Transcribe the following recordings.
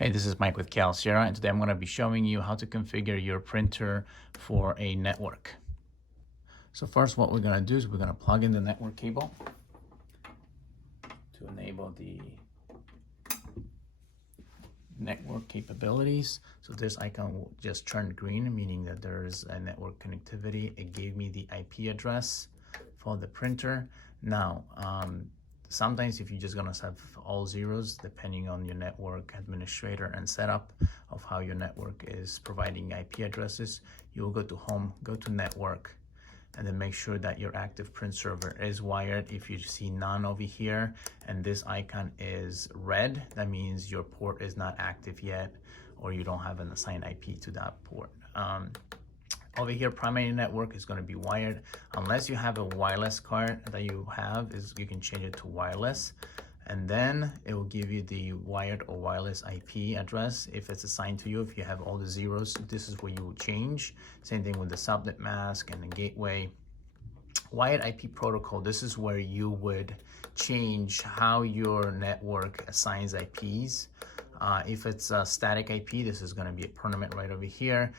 Hey, this is Mike with Kyocera, and today I'm going to be showing you how to configure your printer for a network. So first, what we're going to do is we're going to plug in the network cable to enable the network capabilities. So this icon will just turn green, meaning that there is a network connectivity. It gave me the IP address for the printer. Now, sometimes if you're just gonna have all zeros, depending on your network administrator and setup of how your network is providing IP addresses, you will go to Home, go to Network, and then make sure that your active print server is wired. If you see none over here and this icon is red, that means your port is not active yet, or you don't have an assigned IP to that port. Over here, primary network is going to be wired. Unless you have a wireless card that you have, you can change it to wireless. And then it will give you the wired or wireless IP address if it's assigned to you. If you have all the zeros, this is where you will change. Same thing with the subnet mask and the gateway. Wired IP protocol, this is where you would change how your network assigns IPs. If it's a static IP, this is going to be a permanent right over here.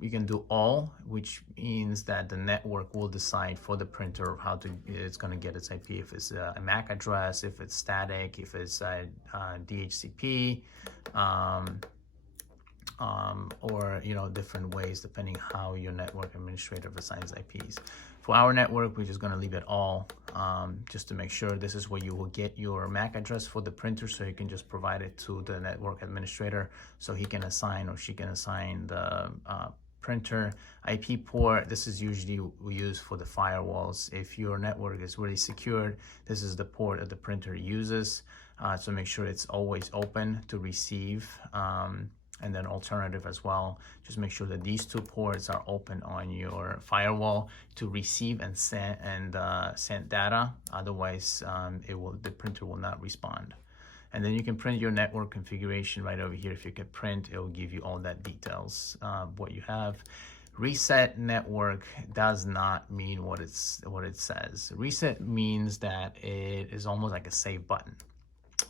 You can do all, which means that the network will decide for the printer how it's going to get its IP. If it's a MAC address, if it's static, if it's a DHCP, or different ways depending how your network administrator assigns IPs. For our network, we're just going to leave it all, just to make sure. This is where you will get your MAC address for the printer, so you can just provide it to the network administrator so he can assign or she can assign the printer. IP port, this is usually we use for the firewalls. If your network is really secured, this is the port that the printer uses, so make sure it's always open to receive. And then alternative as well, just make sure that these two ports are open on your firewall to receive and send data. Otherwise, the printer will not respond. And then you can print your network configuration right over here. If you can print, it will give you all that details, what you have. Reset network does not mean what it says. Reset means that it is almost like a save button.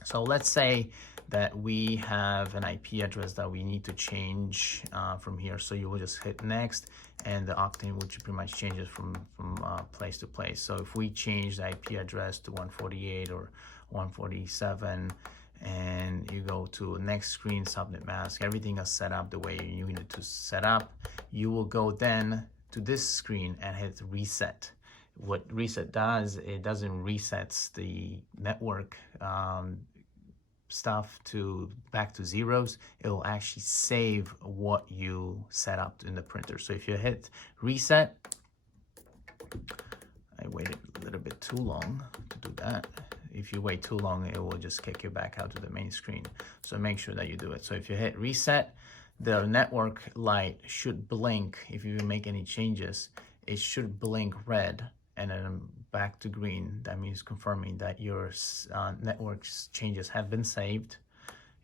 So let's say that we have an IP address that we need to change from here. So you will just hit next, and the Octane will pretty much changes from place to place. So if we change the IP address to 148 or 147, and you go to next screen, subnet mask, everything is set up the way you need it to set up. You will go then to this screen and hit reset. What reset does, it doesn't resets the network stuff back to zeros. It will actually save what you set up in the printer. So if you hit reset, I waited a little bit too long to do that. If you wait too long, it will just kick you back out to the main screen. So make sure that you do it. So if you hit reset, the network light should blink. If you make any changes, it should blink red and then back to green. That means confirming that your network changes have been saved.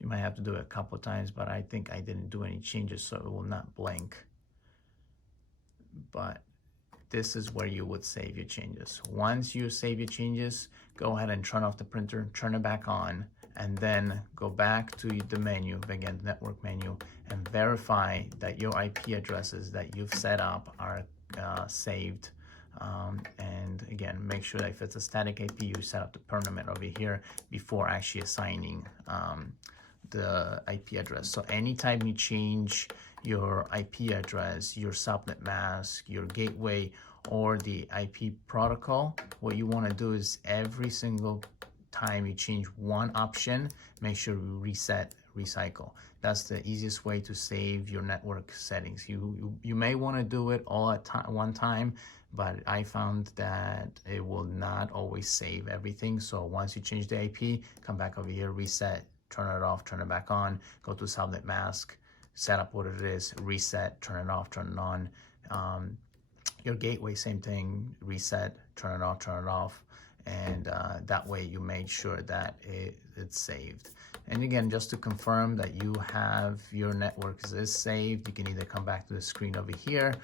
You might have to do it a couple of times, but I think I didn't do any changes, so it will not blink. But this is where you would save your changes. Once you save your changes, go ahead and turn off the printer, turn it back on, and then go back to the menu, again, the network menu, and verify that your IP addresses that you've set up are saved. And again, make sure that if it's a static IP, you set up the permanent over here before actually assigning the IP address. So anytime you change your IP address, your subnet mask, your gateway, or the IP protocol, what you want to do is every single time you change one option, make sure you reset, recycle. That's the easiest way to save your network settings. You may want to do it all at one time, but I found that it will not always save everything. So once you change the IP, come back over here, reset, turn it off, turn it back on, go to subnet mask, set up what it is, reset, turn it off, turn it on. Your gateway, same thing, reset, turn it off, turn it off. And that way you made sure that it's saved. And again, just to confirm that you have your network is saved, you can either come back to the screen over here,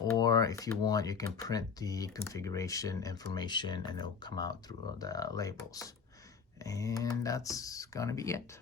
or if you want, you can print the configuration information and it'll come out through the labels. And that's gonna be it.